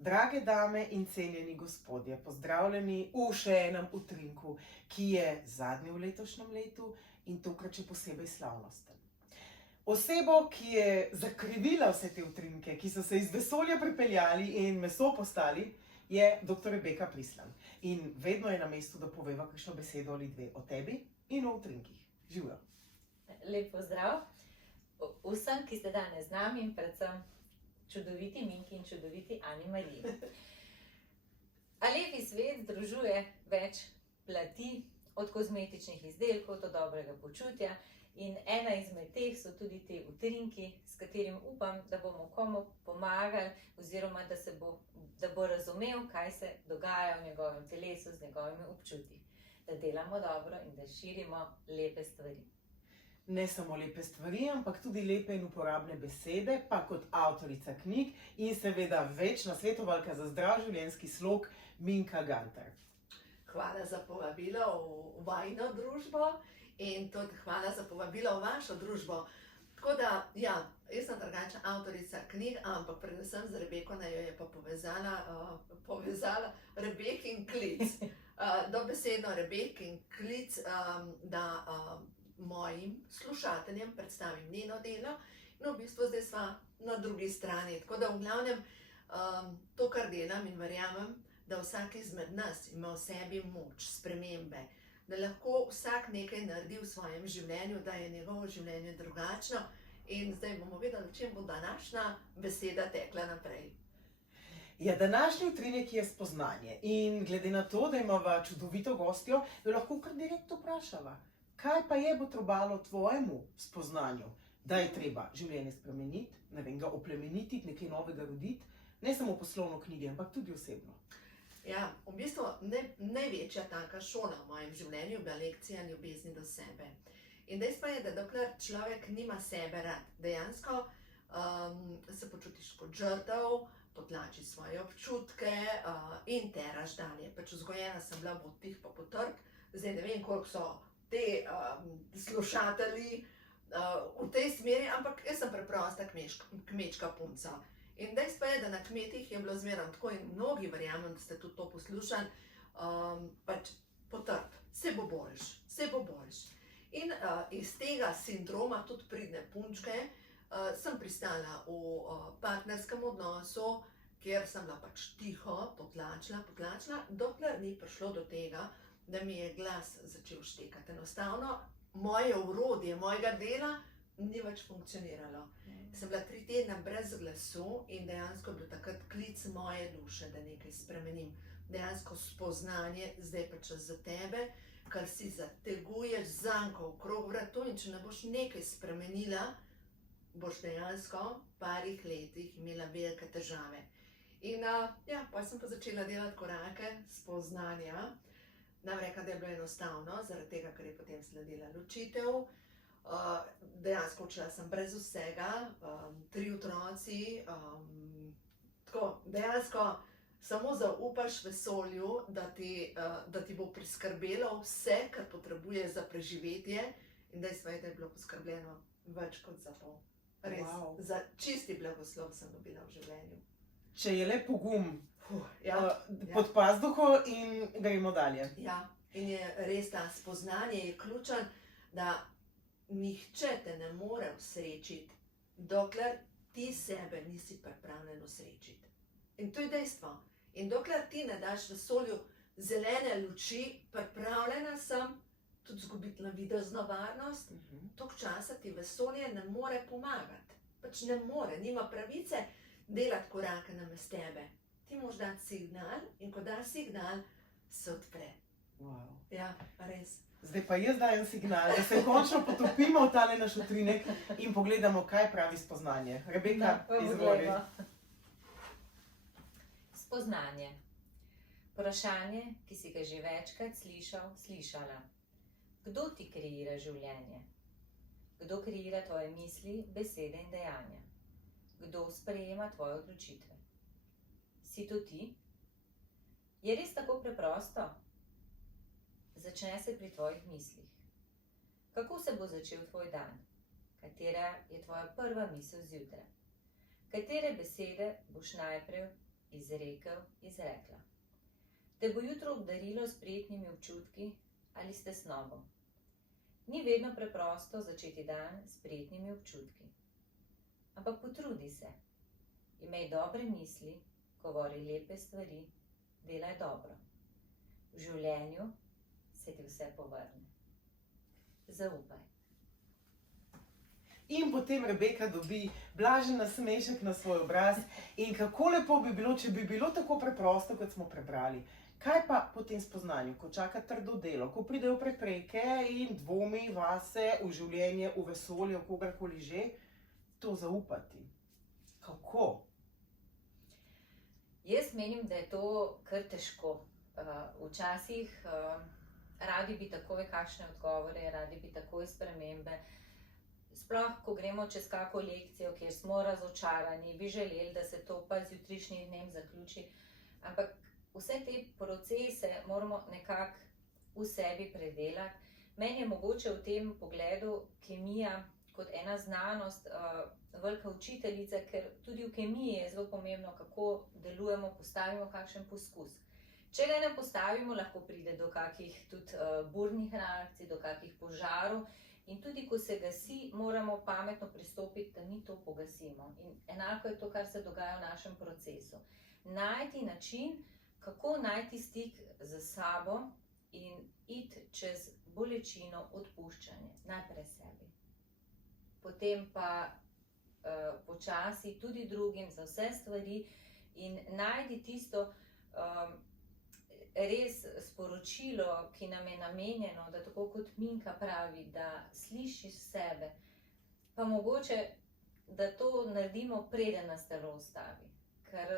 Drage dame in cenjeni gospodje, pozdravljeni v še enem utrinku, ki je zadnji v letošnjem letu in tokrat še posebej slavnosten. Osebo, ki je zakrivila vse te utrinke, ki so se iz vesolja pripeljali in meso postali, je dr. Rebeka Prislan. In vedno je na mestu, da poveva kakšno besedo ali dve o tebi in o utrinkih. Živjo. Lep pozdrav vsem, ki ste danes z nami in predvsem čudoviti Minki in čudoviti Ani Mariji. A lepi svet združuje več plati, od kozmetičnih izdelkov do dobrega počutja, in ena izmed teh so tudi te utrinki, s katerim upam, da bomo komu pomagali oziroma da bo razumel, kaj se dogaja v njegovem telesu z njegovimi občutji. Da delamo dobro in da širimo lepe stvari. Ne samo lepe stvari, ampak tudi lepe in uporabne besede, pa kot avtorica knjig in seveda večna svetovalka za zdrav življenjski slog Minka Gantar. Hvala za povabilo v vajino družbo in tudi hvala za povabilo v vašo družbo. Tako da, ja, jaz sem drugače avtorica knjig, ampak predvsem z Rebeko naj jo je pa povezala Rebekin klic. Dobesedno Rebekin klic, da mojim slušateljem predstavim njeno delo in v bistvu zdaj sva na drugi strani. Tako da v glavnem to, kar delam in verjamem, da vsak izmed nas ima v sebi moč spremembe, da lahko vsak nekaj naredi v svojem življenju, da je njegovo življenje drugačno in zdaj bomo vedeli, čem bo današnja beseda tekla naprej. Ja, današnji utrinek je spoznanje in glede na to, da imava čudovito gostjo, jo lahko kar direkt vprašava. Kaj pa je potrebalo tvojemu spoznanju, da je treba življenje spremeniti, ne vem, ga oplemenititi, nekaj novega roditi, ne samo poslovno knjige, ampak tudi osebno? Ja, v bistvu največja taka šola v mojem življenju je bila lekcija ljubezni do sebe. In dejstvo je, da dokler človek nima sebe rad, dejansko se počutiš kot žrtev, potlači svoje občutke in teraš dalje. Pač vzgojena sem bila potih pa potrk, zdaj ne vem, koliko so te slušatelji v tej smeri, ampak jaz sem preprosta kmečka punca. In dejstvo je, da na kmetih je bilo zmeraj tako in mnogi verjamem, da ste tudi to poslušali, pač potrp, se bo boljš. In iz tega sindroma tudi pridne punčke sem pristala v partnerskem odnosu, kjer sem bila pač tiho, potlačila, dokler ni prišlo do tega, da mi je glas začel štekati. Enostavno, moje orodje, mojega dela ni več funkcioniralo. Sem bila 3 tedne brez glasu in dejansko je bil takrat klic moje duše, da nekaj spremenim. Dejansko spoznanje, zdaj pa čas za tebe, kar si zateguješ zanko okrog vratu in če ne boš nekaj spremenila, boš dejansko v parih letih imela velike težave. In ja, pa sem pa začela delati korake spoznanja. Nam rekla, da je bilo enostavno, zaradi tega, ker je potem sledila ločitev. Dejansko odšla sem brez vsega, 3 otroci, tako dejansko samo zaupaš vesolju, da ti bo priskrbelo vse, kar potrebuješ za preživetje in dejstvo je, da je bilo poskrbljeno več kot za to. Res, za čisti blagoslov sem dobila v življenju. Če je le pogum, pod pazduho in gremo dalje. Ja, in je res ta spoznanje je ključen, da nihče te ne more usrečiti, dokler ti sebe nisi pripravljen usrečiti. In to je dejstvo. In dokler ti ne daš vesolju zelene luči, pripravljena sem tudi izgubiti navidezno varnost, toliko časa ti vesolje ne more pomagati. Pač ne more, nima pravice delati korake namesto tebe. Ti moraš dati signal in ko daš signal, se odpre. Ja, res. Zdaj pa jaz dajem signal, da se končno potopimo v tale naš utrinek in pogledamo, kaj pravi spoznanje. Rebeka, izvoli. Spoznanje. Vprašanje, ki si ga že večkrat slišala. Kdo ti kreira življenje? Kdo kreira tvoje misli, besede in dejanja? Kdo sprejema tvoje odločitve? Si to ti? Je res tako preprosto? Začne se pri tvojih mislih. Kako se bo začel tvoj dan? Katera je tvoja prva misel zjutraj? Katere besede boš najprej izrekel, izrekla. Te bo jutro obdarilo s prijetnimi občutki ali s tesnobo. Ni vedno preprosto začeti dan s prijetnimi občutki. Ampak potrudi se. Imej dobre misli, govori lepe stvari, delaj dobro. V življenju se ti vse povrne. Zaupaj. In potem Rebeka dobi blažen nasmešek na svoj obraz. In kako lepo bi bilo, če bi bilo tako preprosto, kot smo prebrali. Kaj pa po tem spoznanju, ko čaka trdo delo, ko pridejo prepreke in dvomi vase, v življenje, v vesolje, v kogarkoli že, to zaupati? Kako? Jaz menim, da je to kar težko. Včasih radi bi takoj kakšne odgovore, radi bi takoj spremembe. Sploh, ko gremo čez kako lekcijo, kjer smo razočarani, bi želeli, da se to pa z jutrišnjim dnem zaključi. Ampak vse te procese moramo nekako v sebi predelati. Meni je mogoče v tem pogledu kemija kot ena znanost, velika učiteljica, ker tudi v kemiji je zelo pomembno, kako delujemo, postavimo kakšen poskus. Če ga ne postavimo, lahko pride do kakih tudi burnih reakcij, do kakih požarov. In tudi, ko se gasi, moramo pametno pristopiti, da mi to pogasimo. In enako je to, kar se dogaja v našem procesu. Najti način, kako najti stik z sabo in iti čez bolečino odpuščanje, najprej sebi. Potem pa počasi tudi drugim za vse stvari in najdi tisto res sporočilo, ki nam je namenjeno, da tako kot Minka pravi, da slišiš sebe, pa mogoče, da to naredimo, preden nas telo ustavi. Ker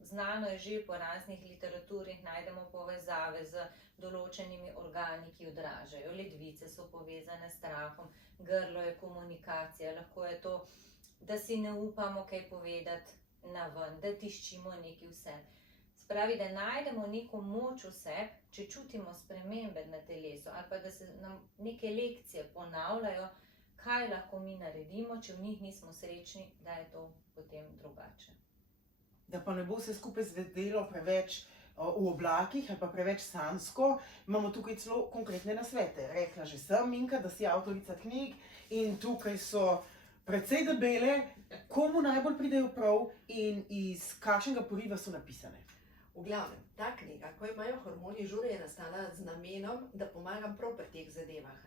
znano je že po raznih literaturih, najdemo povezave z določenimi organi, ki odražajo. Ledvice so povezane s strahom, grlo je komunikacija, lahko je to, da si ne upamo kaj povedati naven, da tiščimo nekaj v sebi. Spravi, da najdemo neko moč v sebi, če čutimo spremembe na telesu ali pa da se nam neke lekcije ponavljajo, kaj lahko mi naredimo, če v njih nismo srečni, da je to potem drugače. Da pa ne bo vse skupaj zvedelo preveč v oblakih ali pa preveč sanjsko, imamo tukaj celo konkretne nasvete. Rekla že sem, Minka, da si avtorica knjig in tukaj so precej debele, komu najbolj pridejo prav in iz kakšnega poriva so napisane. V glavnem, ta knjiga, Ko imajo hormoni žure, je nastala z namenom, da pomagam prav pri teh zadevah.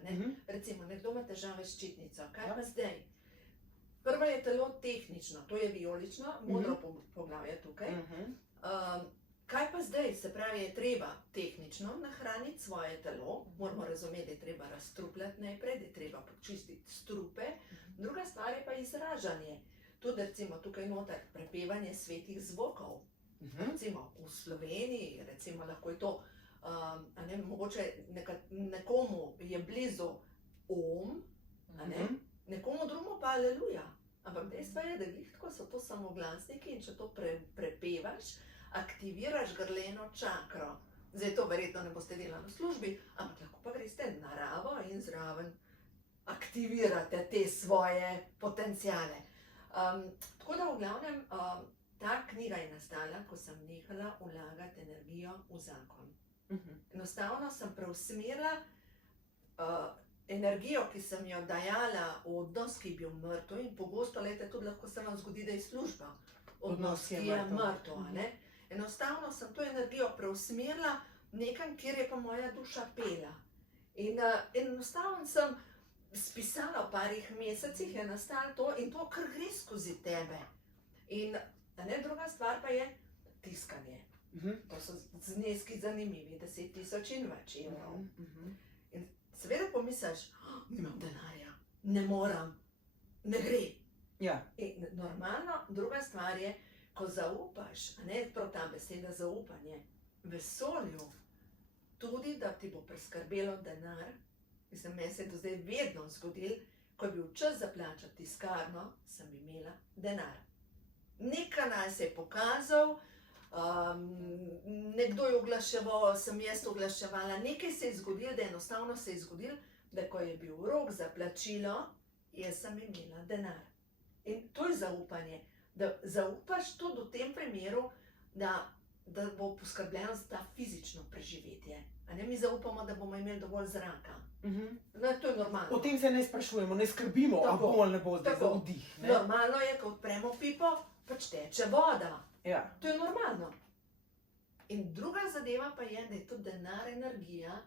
Recimo, nekdo ima težave s ščitnico, kaj pa zdaj? Prvo je telo tehnično, to je vijolično, modro poglavje tukaj. Kaj pa zdaj? Se pravi, je treba tehnično nahraniti svoje telo, moramo razumeti, da je treba razstrupljati najprej, da je treba počistiti strupe. Druga stvar je pa izražanje. Tudi recimo tukaj noter prepevanje svetih zvokov. Recimo v Sloveniji, recimo lahko je to, mogoče nekomu je blizu om, nekomu drugemu pa aleluja. Ampak dejstvo je, da glih tako so to samoglasniki in če to prepevaš, aktiviraš grleno čakro. Zdaj to verjetno ne boste delali v službi, ampak lahko pa greste naravo in zraven aktivirate te svoje potenciale. Tako da v glavnem, ta knjiga je nastala, ko sem nehala vlagati energijo v zakon. Enostavno sem preusmerila energijo, ki sem jo dajala v odnos, ki je bil mrtev, in pogosto, tudi lahko se vam zgodi, da je služba odnos, ki je mrtev. Enostavno sem to energijo preusmerila nekam, kjer je pa moja duša pela. In enostavno sem spisala v parih mesecih, je nastalo to in to kar gre skozi tebe. In druga stvar pa je tiskanje. To so zneski zanimivi, 10.000 in več evrov. In seveda pomisliš, nimam denarja, ne moram, ne gre. In normalno, druga stvar je, ko zaupaš, prav ta beseda zaupanje, vesolju, tudi da ti bo priskrbelo denar. Mislim, meni se je do zdaj vedno zgodilo, ko je bil čas za plačati tiskarno, sem imela denar. Nek kanal se je pokazal, nekdo je oglaševal, sem jaz oglaševala, nekaj se je zgodilo, da enostavno se je zgodilo, da ko je bil rok za plačilo, jaz sem imela denar. In to je zaupanje, da zaupaš tudi v tem primeru, da bo poskrbljeno za ta fizično preživetje. A ne, mi zaupamo, da bomo imeli dovolj zraka. No, to je normalno. O tem se ne sprašujemo, ne skrbimo, a Tako, bo ali ne bo zdaj tako. za vdih. Ne? Normalno je, ko odpremo pipo, pač teče voda. Ja. To je normalno. In druga zadeva pa je, da je tudi denar energija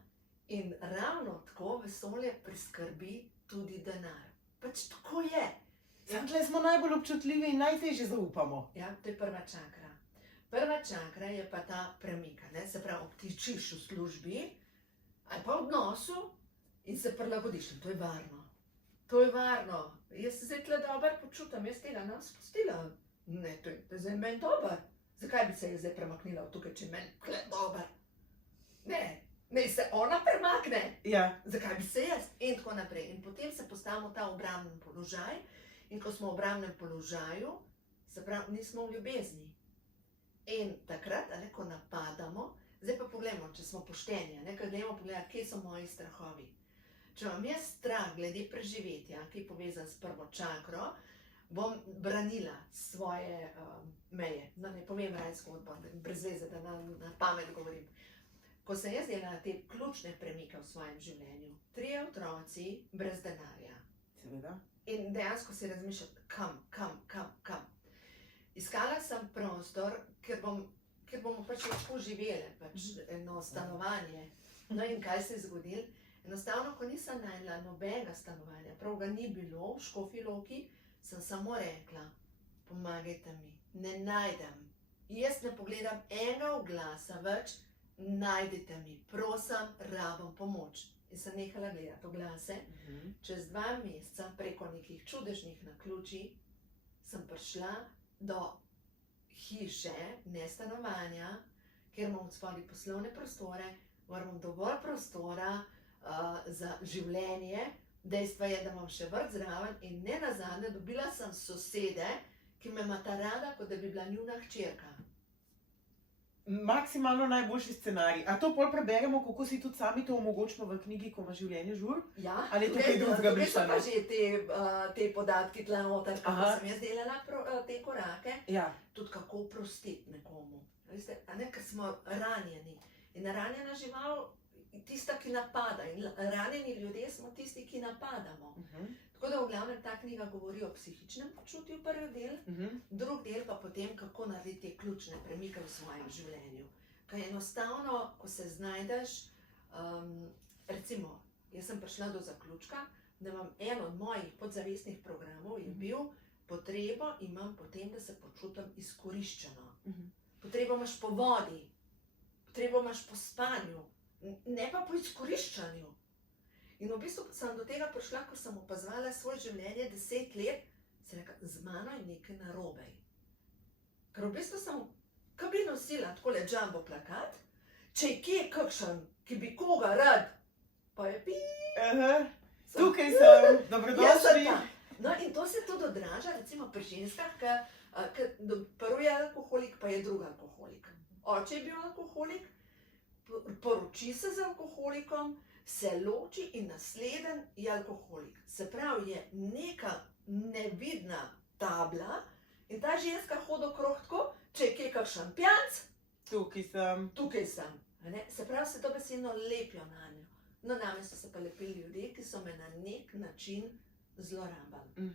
in ravno tako vesolje priskrbi tudi denar. Pač tako je. Sam tle smo najbolj občutljivi in najtežje zaupamo. Ja, to je prva čakra. Prva čakra je pa ta premika, ne? Se pravi, obtičiš v službi ali pa v odnosu in se prilagodiš. In to je varno. To je varno. Jaz se zdaj tle dobro počutim, jaz tega ne spustila. Ne, to je zdaj meni dober. Zakaj bi se jaz zdaj premaknila od tukaj, če je meni tle dober? Ne, naj se ona premakne. Ja. Zakaj bi se jaz? In tako naprej. In potem se postavimo v ta obrambni položaj. In ko smo v obrambnem položaju, se pravi, nismo v ljubezni. In takrat, ne, ko napadamo, zdaj pa poglejmo, če smo pošteni, ne, ko gremo pogledati, kje so moji strahovi. Če imam jaz strah glede preživetja, ki je povezan s prvo čakro, bom branila svoje meje. No, ne povem raje zgodbo, brez veze, da na pamet govorim. Ko sem jaz delala te ključne premike v svojem življenju, 3 otroci brez denarja. Seveda. In dejansko si razmišljam, kam. Iskala sem prostor, ker bomo pač lahko živeli, pač eno stanovanje. No in kaj se je zgodilo? Enostavno, ko nisem našla nobenega stanovanja, prav ga ni bilo v Škofji Loki, sem samo rekla, pomagajte mi, ne najdem. Jaz ne pogledam enega oglasa več, najdite mi, prosim, rabim pomoč. In sem nehala gledati oglase. Čez 2 meseca preko nekih čudežnih naključij sem prišla do hiše, ne stanovanja, kjer imam spodaj poslovne prostore, kjer imam dovolj prostora za življenje. Dejstvo je, da imam še vrt zraven in ne nazadnje dobila sem sosede, ki me imata rada, kot da bi bila njuna hčerka. Maksimalno najboljši scenarij. A to pol preberemo, kako si tudi sami to omogočimo v knjigi, ko ima življenje žur? Ja, Ali je to kaj drugega tukaj so pa brišeno? že te podatki tle noter, kako Aha. sem jaz delala te korake. Ja. Tudi kako oprostiti nekomu. Veste, a ne, ker smo ranjeni. In ranjena žival je tista, ki napada. In ranjeni ljudje smo tisti, ki napadamo. Tako da v glavnem ta knjiga govori o psihičnem počutju, prvi del, drugi del pa potem, kako narediti te ključne premike v svojem življenju. Ker enostavno, ko se znajdeš, recimo, jaz sem prišla do zaključka, da imam en od mojih podzavestnih programov je bil, potrebo imam potem, da se počutim izkoriščeno. Potrebo imaš po vodi, potrebo imaš po spanju, ne pa po izkoriščanju. In v bistvu sem do tega prišla, ko sem opazovala svoje življenje 10 let, sem rekla, z mano je nekaj narobe. Ker v bistvu sem, ko bi nosila takole jumbo plakat, če je kje kakšen, ki bi koga rad, pa je Tukaj sem, jaz sem dobrodošli. ta. No in to se tudi odraža recimo pri ženskah, ki prvi je alkoholik, pa je drugi alkoholik. Oče je bil alkoholik, poroči se z alkoholikom, se loči in naslednji je alkoholik. Se pravi, je neka nevidna tabla in ta ženska hodi okrog tako, če je kje kakšen pijanec, Tukaj sem. tukaj sem. A ne? Se pravi, se dobesedno lepijo na njo. No, name so se pa lepili ljudje, ki so me na nek način zlorabili.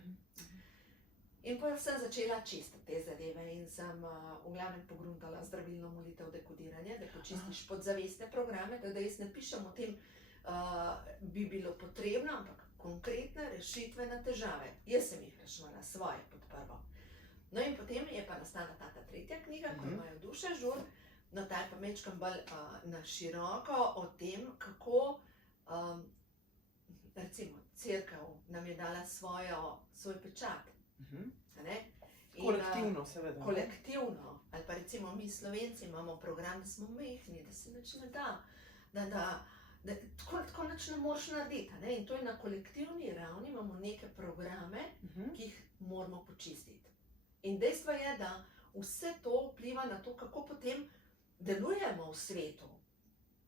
In potem sem začela čistiti te zadeve in sem v glavnem pogruntala zdravilno molitev dekodiranja, da počistiš podzavestne programe, tako da jaz ne pišem o tem, bi bilo potrebno, ampak konkretne rešitve na težave. Jaz sem jih rešila svoje kot prvo. No in potem je pa nastala ta tretja knjiga, ko imajo duše žur, no ta je pa mečkam bolj na široko o tem, kako recimo cerkev nam je dala svoj pečat. Kolektivno, seveda. Kolektivno, ali pa recimo mi Slovenci imamo program, da smo mehni, da se nič ne da, da tako nič ne moreš narediti. Ne? In to je na kolektivni ravni, imamo neke programe, ki jih moramo počistiti. In dejstvo je, da vse to vpliva na to, kako potem delujemo v svetu.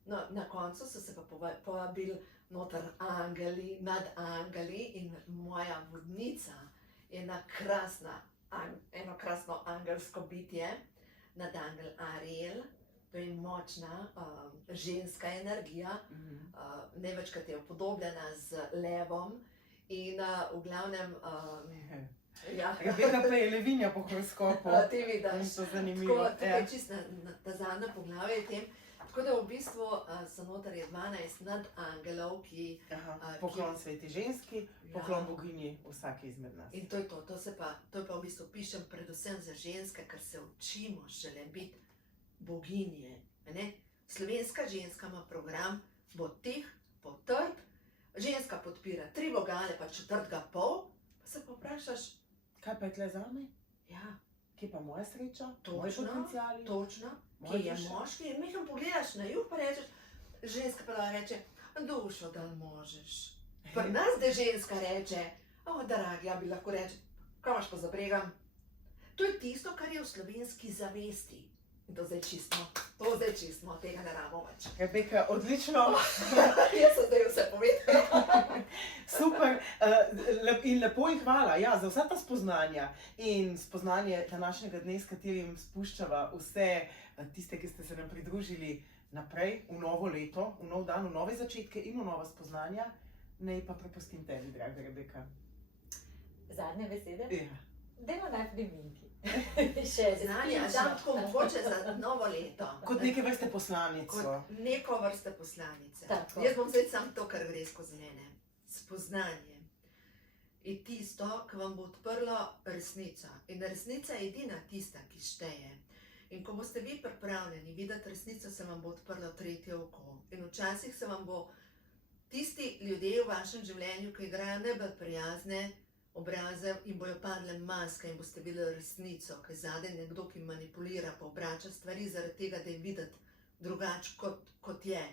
No, na koncu so se pa povabili noter angeli, nadangeli in moja vodnica je eno krasno angelsko bitje, nadangel Ariel, to je močna ženska energija, največkrat je upodobljena z levom in v glavnem, ja, Rebeka pa je levinja po horoskopu. ti vidiš. To je zanimivo. Tako, tukaj je čisto ta zadnja poglavje je tem. Tako da v bistvu so noter je 12 nadangelov, ki... Poklon sveti ženski, poklon boginji vsake izmed nas. In to je to, to je pa v bistvu pišem predvsem za ženske, ker se učimo šele biti boginje. Ne? Slovenska ženska ima program, bo tih, potrd, ženska podpira 3 vogale, pa 4,5, pa se pa vprašaš, Kaj pa je tle zame? ja, Kje pa moja sreča? Točno, Moji potenciali? točno, Moja kje je duša? moški, in mehko pogledaš na jug, pa rečeš, ženska pa lahko reče, dušo, da možeš. Pri nas, da ženska reče, dragi, ja bi lahko reče, kaj imaš pa za bregam? To je tisto, kar je v slovenski zavesti. In to zdaj čistimo, tega ne rabimo več. Rebeka, odlično, Jaz sem zdaj vse povedala. super in lepo in hvala za vsa ta spoznanja in spoznanje današnjega dne, s katerim spuščava vse tiste, ki ste se nam pridružili naprej v novo leto, v nov dan, v nove začetke in v nova spoznanja. Naj pa prepustim tebi, draga Rebeka. Zadnje besede? Ja. Dajmo najprej Minki. Znanje, a dam tako mogoče za novo leto. Kot neke vrste poslanico. Kot neko vrste poslanice. Tako. Jaz bom zdaj samo to, kar gre skozi mene. Spoznanje je tisto, ki vam bo odprlo resnico. In resnica je edina tista, ki šteje. In ko boste vi pripravljeni videti resnico, se vam bo odprlo tretje oko. In včasih se vam bo tisti ljudje v vašem življenju, ki igrajo najbolj prijazne obraze in bojo padle maske in boste videli resnico, ki je zadaj nekdo, ki manipulira, pa obrača stvari zaradi tega, da je videti drugače kot je.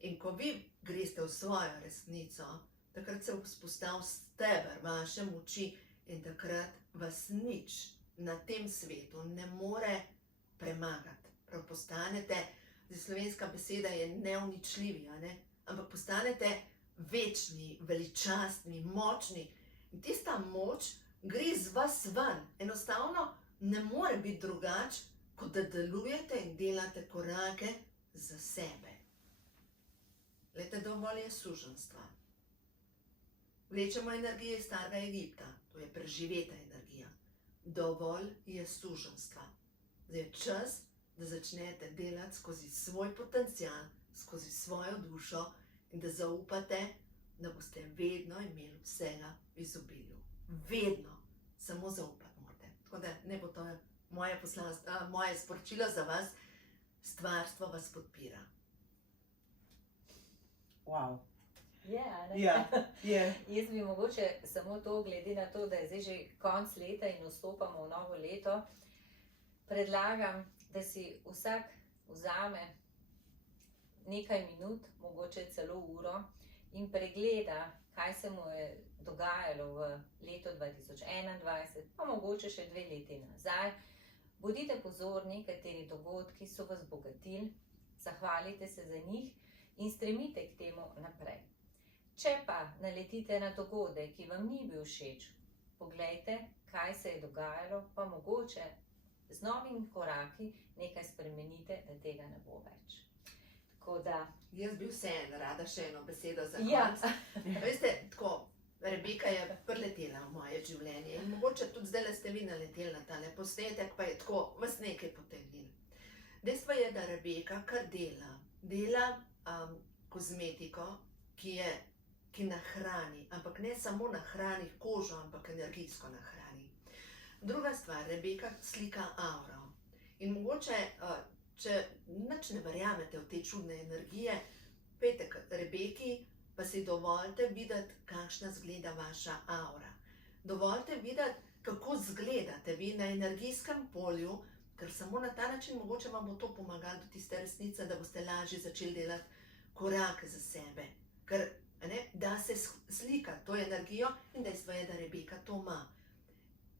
In ko vi greste v svojo resnico, takrat se vzpostavi steber vaše moči in takrat vas nič na tem svetu ne more premagati. Prav postanete, zdaj slovenska beseda je neuničljivi, ampak postanete večni, veličastni, močni. In tista moč gre z vas ven. Enostavno ne more biti drugače, kot da delujete in delate korake za sebe. Glejte, dovolj je suženjstva. Vlečemo energije iz starega Egipta, to je preživeta energija. Dovolj je suženjstva. Zdaj je čas, da začnete delati skozi svoj potencial, skozi svojo dušo in da zaupate, da boste vedno imeli vsega v izobilju. Vedno. Samo zaupati morate. Tako da ne bo to moje sporočilo za vas. Stvarstvo vas podpira. Wow. Je. Jaz bi mogoče samo to, glede na to, da je zdaj že konc leta in vstopamo v novo leto, predlagam, da si vsak vzame nekaj minut, mogoče celo uro, in pregleda, kaj se mu je dogajalo v letu 2021, pa mogoče še 2 leti nazaj. Bodite pozorni, kateri dogodki so vas bogatili, zahvalite se za njih in stremite k temu naprej. Če pa naletite na dogodek, ki vam ni bil všeč, poglejte, kaj se je dogajalo, pa mogoče z novimi koraki nekaj spremenite, da tega ne bo več. Tako da... Jaz bi vseeno rada še eno besedo za Ja. konec. Veste, tako, Rebeka je priletela v moje življenje in mogoče tudi zdaj ste vi naleteli na tale posnetek, pa je tako vas nekaj potegnil. Dejstvo je, da Rebeka kar dela kozmetiko, ki nahrani, ampak ne samo nahrani kožo, ampak energijsko nahrani. Druga stvar, Rebeka slika auro. In mogoče, če nič ne verjamete v te čudne energije, pejte k Rebeki, pa si dovolite videti, kakšna zgleda vaša aura. Dovolite videti, kako zgledate vi na energijskem polju, ker samo na ta način mogoče vam bo to pomagalo do tiste resnice, da boste lažje začeli delati korake za sebe. Ker da se slika to energijo in dejstvo je, da Rebeka to ima.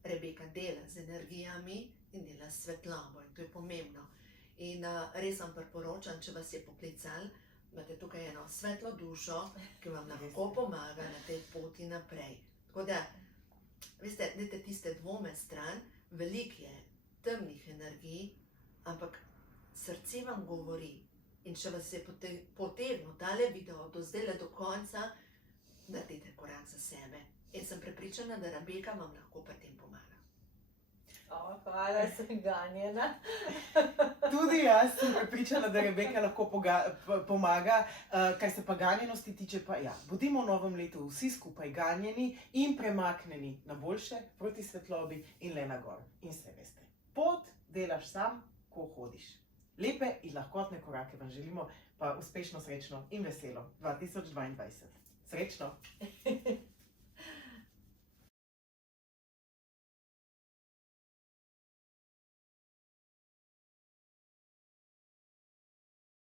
Rebeka dela z energijami in dela s svetlobo in to je pomembno. In res vam priporočam, če vas je poklical, imate tukaj eno svetlo dušo, ki vam lahko pomaga na tej poti naprej. Tako da, veste, dajte tiste dvome stran, veliko je temnih energij, ampak srce vam govori. In če vas je potegnil tale video do zdaj do konca, naredite korak za sebe. In sem prepričana, da Rebeka vam lahko pri tem pomaga. Hvala, sem ganjena. Tudi jaz sem prepričana, da Rebeka lahko pomaga. Kar se pa ganjenosti tiče, pa ja, bodimo v novem letu vsi skupaj ganjeni in premaknjeni na boljše, proti svetlobi in le na gor. In se veste, pot delaš sam, ko hodiš. Lepe in lahkotne korake vam želimo, pa uspešno, srečno in veselo 2022. Srečno!